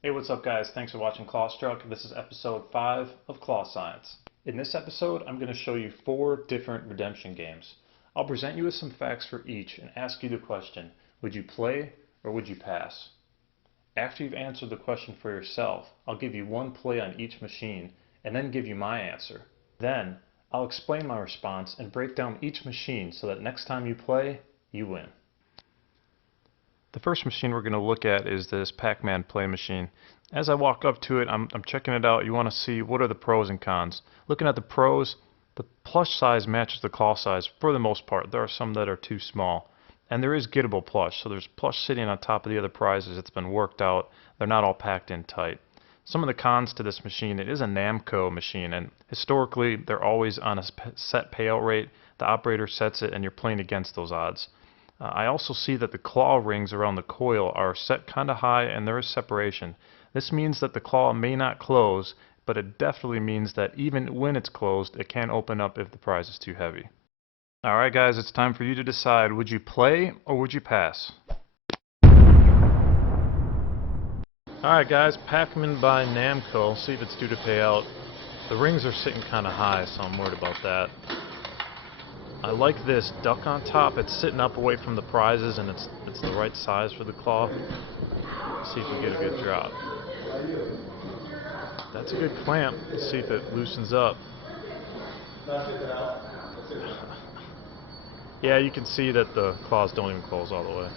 Hey, what's up guys? Thanks for watching Clawstruck. This is episode 5 of Claw Science. In this episode, I'm going to show you 4 different redemption games. I'll present you with some facts for each and ask you the question, would you play or would you pass? After you've answered the question for yourself, I'll give you one play on each machine and then give you my answer. Then, I'll explain my response and break down each machine so that next time you play, you win. The first machine we're going to look at is this Pac-Man play machine. As I walk up to it, I'm checking it out. You want to see what are the pros and cons. Looking at the pros, the plush size matches the claw size for the most part. There are some that are too small. And there is gettable plush, so there's plush sitting on top of the other prizes. It's been worked out. They're not all packed in tight. Some of the cons to this machine, it is a Namco machine, and historically they're always on a set payout rate. The operator sets it and you're playing against those odds. I also see that the claw rings around the coil are set kind of high and there is separation. This means that the claw may not close, but it definitely means that even when it's closed, it can open up if the prize is too heavy. Alright guys, it's time for you to decide, would you play or would you pass? Alright guys, Pac-Man by Namco. See if it's due to pay out. The rings are sitting kind of high, so I'm worried about that. I like this duck on top. It's sitting up away from the prizes and it's the right size for the claw. Let's see if we get a good drop. That's a good clamp. Let's see if it loosens up. Yeah, you can see that the claws don't even close all the way.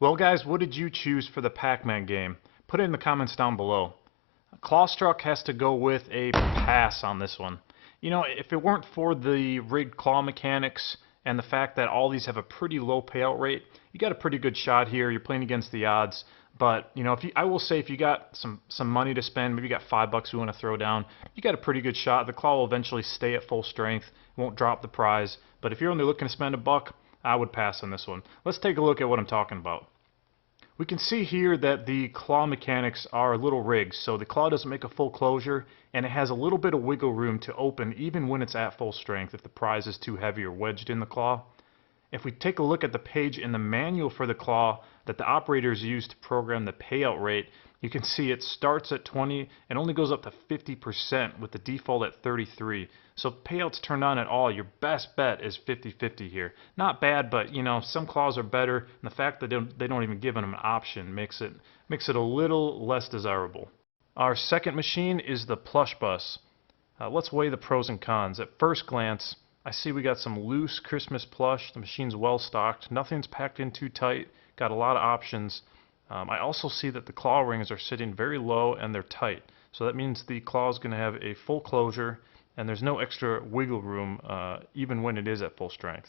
Well guys, what did you choose for the Pac-Man game? Put it in the comments down below. Clawstruck has to go with a pass on this one. You know, if it weren't for the rigged claw mechanics and the fact that all these have a pretty low payout rate, you got a pretty good shot here. You're playing against the odds. But, you know, I will say if you got some money to spend, maybe you got $5 you want to throw down, you got a pretty good shot. The claw will eventually stay at full strength, won't drop the prize. But if you're only looking to spend $1, I would pass on this one. Let's take a look at what I'm talking about. We can see here that the claw mechanics are a little rigged, so the claw doesn't make a full closure, and it has a little bit of wiggle room to open even when it's at full strength if the prize is too heavy or wedged in the claw. If we take a look at the page in the manual for the claw that the operators use to program the payout rate, you can see it starts at 20 and only goes up to 50% with the default at 33. So if payouts turned on at all, your best bet is 50-50 here. Not bad, but you know, some claws are better, and the fact that they don't even give them an option makes it a little less desirable. Our second machine is the Plush bus. Let's weigh the pros and cons. At first glance, I see we got some loose Christmas plush. The machine's well stocked. Nothing's packed in too tight. Got a lot of options. I also see that the claw rings are sitting very low and they're tight. So that means the claw is going to have a full closure and there's no extra wiggle room even when it is at full strength.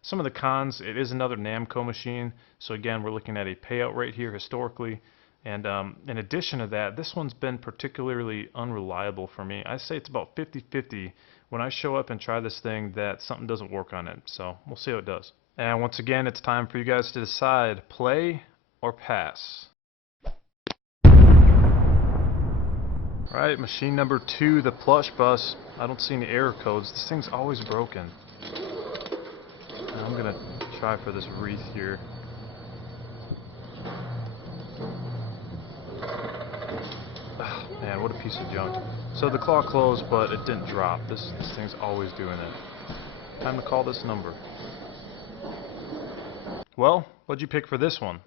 Some of the cons, it is another Namco machine. So again, we're looking at a payout rate here historically. And in addition to that, this one's been particularly unreliable for me. I say it's about 50-50 when I show up and try this thing that something doesn't work on it. So we'll see how it does. And once again, it's time for you guys to decide, play or pass. Alright, machine number 2, the Plush bus. I don't see any error codes. This thing's always broken. I'm gonna try for this wreath here. Oh, man, what a piece of junk. So the claw closed, but it didn't drop. This thing's always doing it. Time to call this number. Well, what'd you pick for this one?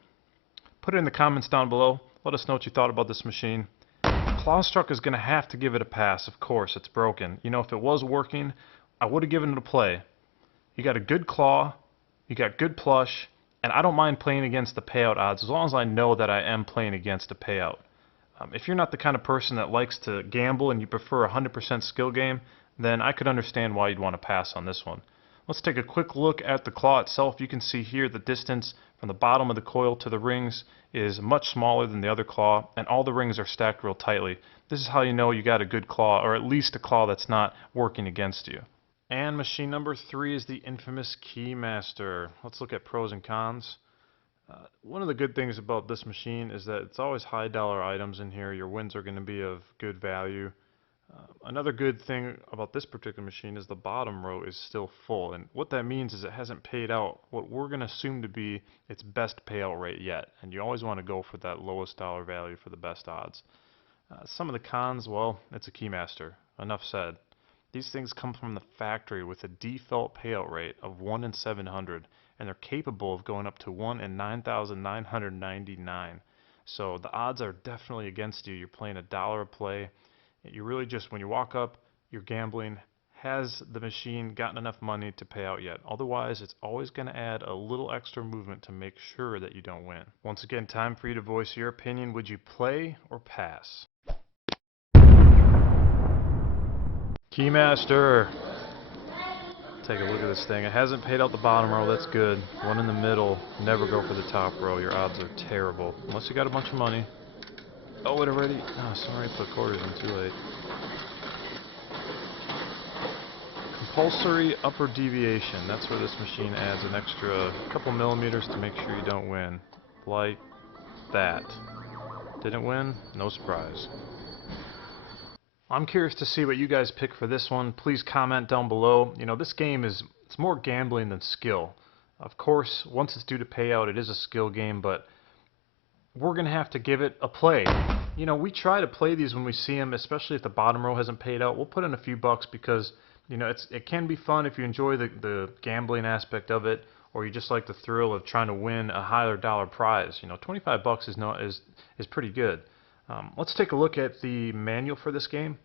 Put it in the comments down below. Let us know what you thought about this machine. Clawstruck is going to have to give it a pass, of course. It's broken. You know, if it was working, I would have given it a play. You got a good claw, you got good plush, and I don't mind playing against the payout odds as long as I know that I am playing against a payout. If you're not the kind of person that likes to gamble and you prefer a 100% skill game, then I could understand why you'd want to pass on this one. Let's take a quick look at the claw itself. You can see here the distance from the bottom of the coil to the rings is much smaller than the other claw, and all the rings are stacked real tightly. This is how you know you got a good claw, or at least a claw that's not working against you. And machine number 3 is the infamous Keymaster. Let's look at pros and cons. One of the good things about this machine is that it's always high dollar items in here. Your wins are going to be of good value. Another good thing about this particular machine is the bottom row is still full, and what that means is it hasn't paid out what we're going to assume to be its best payout rate yet, and you always want to go for that lowest dollar value for the best odds. Some of the cons, well, it's a Keymaster. Enough said. These things come from the factory with a default payout rate of 1 in 700, and they're capable of going up to 1 in 9,999. So the odds are definitely against you. You're playing $1 a play. You really just, when you walk up, you're gambling. Has the machine gotten enough money to pay out yet? Otherwise, it's always going to add a little extra movement to make sure that you don't win. Once again, time for you to voice your opinion. Would you play or pass? Keymaster. Take a look at this thing. It hasn't paid out the bottom row. That's good. One in the middle. Never go for the top row. Your odds are terrible. Unless you got a bunch of money. Oh, it already... Oh, sorry, put quarters in too late. Compulsory upper deviation. That's where this machine adds an extra couple millimeters to make sure you don't win. Like that. Didn't win? No surprise. I'm curious to see what you guys pick for this one. Please comment down below. You know, this game it's more gambling than skill. Of course, once it's due to payout, it is a skill game, but we're going to have to give it a play. You know, we try to play these when we see them, especially if the bottom row hasn't paid out. We'll put in a few bucks because, you know, it can be fun if you enjoy the gambling aspect of it, or you just like the thrill of trying to win a higher dollar prize. You know, 25 bucks is pretty good. Let's take a look at the manual for this game.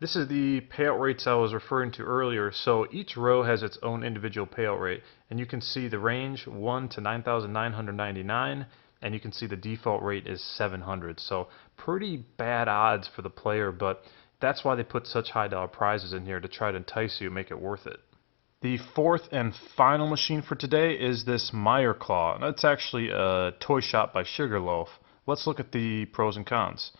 This is the payout rates I was referring to earlier. So each row has its own individual payout rate, and you can see the range 1 to 9,999, and you can see the default rate is 700. So pretty bad odds for the player, but that's why they put such high dollar prizes in here to try to entice you, make it worth it. The fourth and final machine for today is this Meyer Claw. That's actually a toy shop by Sugarloaf. Let's look at the pros and cons.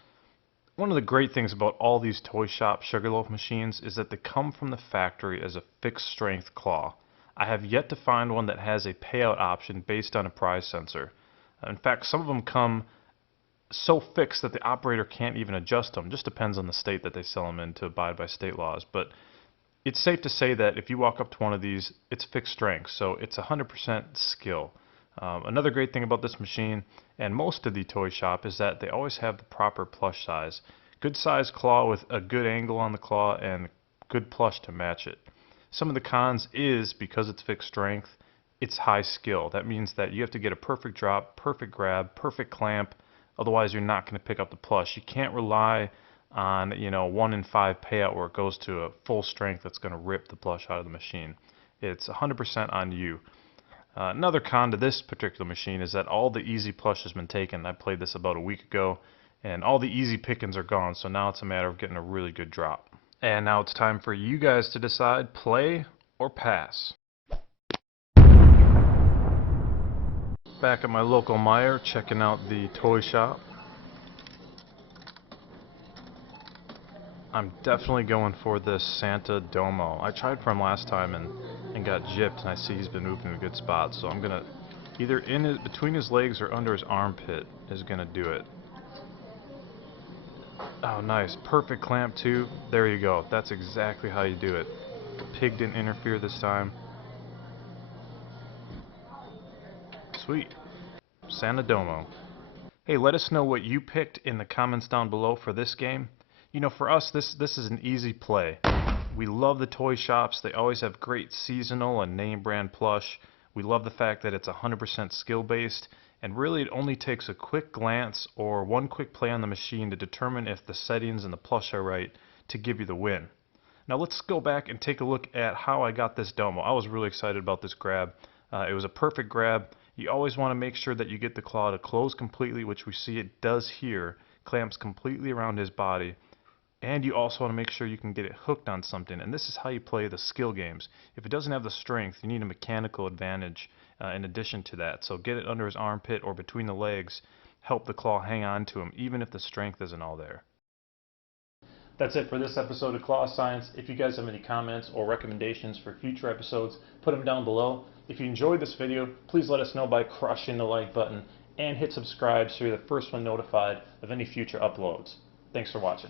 One of the great things about all these toy shop Sugarloaf machines is that they come from the factory as a fixed strength claw. I have yet to find one that has a payout option based on a prize sensor. In fact, some of them come so fixed that the operator can't even adjust them. Just depends on the state that they sell them in to abide by state laws. But it's safe to say that if you walk up to one of these, it's fixed strength, so it's 100% skill. Another great thing about this machine, and most of the toy shop, is that they always have the proper plush size. Good size claw with a good angle on the claw and good plush to match it. Some of the cons is, because it's fixed strength, it's high skill. That means that you have to get a perfect drop, perfect grab, perfect clamp, otherwise you're not going to pick up the plush. You can't rely on, you know, 1 in 5 payout where it goes to a full strength that's going to rip the plush out of the machine. It's 100% on you. Another con to this particular machine is that all the easy plush has been taken. I played this about a week ago, and all the easy pickings are gone, so now it's a matter of getting a really good drop. And now it's time for you guys to decide, play or pass. Back at my local Meijer, checking out the toy shop. I'm definitely going for this Santa Domo. I tried for him last time and got gypped, and I see he's been moving in a good spot, so I'm gonna either between his legs or under his armpit is gonna do it. Oh, nice. Perfect clamp too. There you go. That's exactly how you do it. The pig didn't interfere this time. Sweet. Santa Domo. Hey, let us know what you picked in the comments down below for this game. You know, for us, this is an easy play. We love the toy shops. They always have great seasonal and name brand plush. We love the fact that it's 100% skill based, and really it only takes a quick glance or one quick play on the machine to determine if the settings and the plush are right to give you the win. Now let's go back and take a look at how I got this Domo. I was really excited about this grab. It was a perfect grab. You always want to make sure that you get the claw to close completely, which we see it does here. Clamps completely around his body. And you also want to make sure you can get it hooked on something, and this is how you play the skill games. If it doesn't have the strength, you need a mechanical advantage in addition to that. So get it under his armpit or between the legs, help the claw hang on to him, even if the strength isn't all there. That's it for this episode of Claw Science. If you guys have any comments or recommendations for future episodes, put them down below. If you enjoyed this video, please let us know by crushing the like button and hit subscribe so you're the first one notified of any future uploads. Thanks for watching.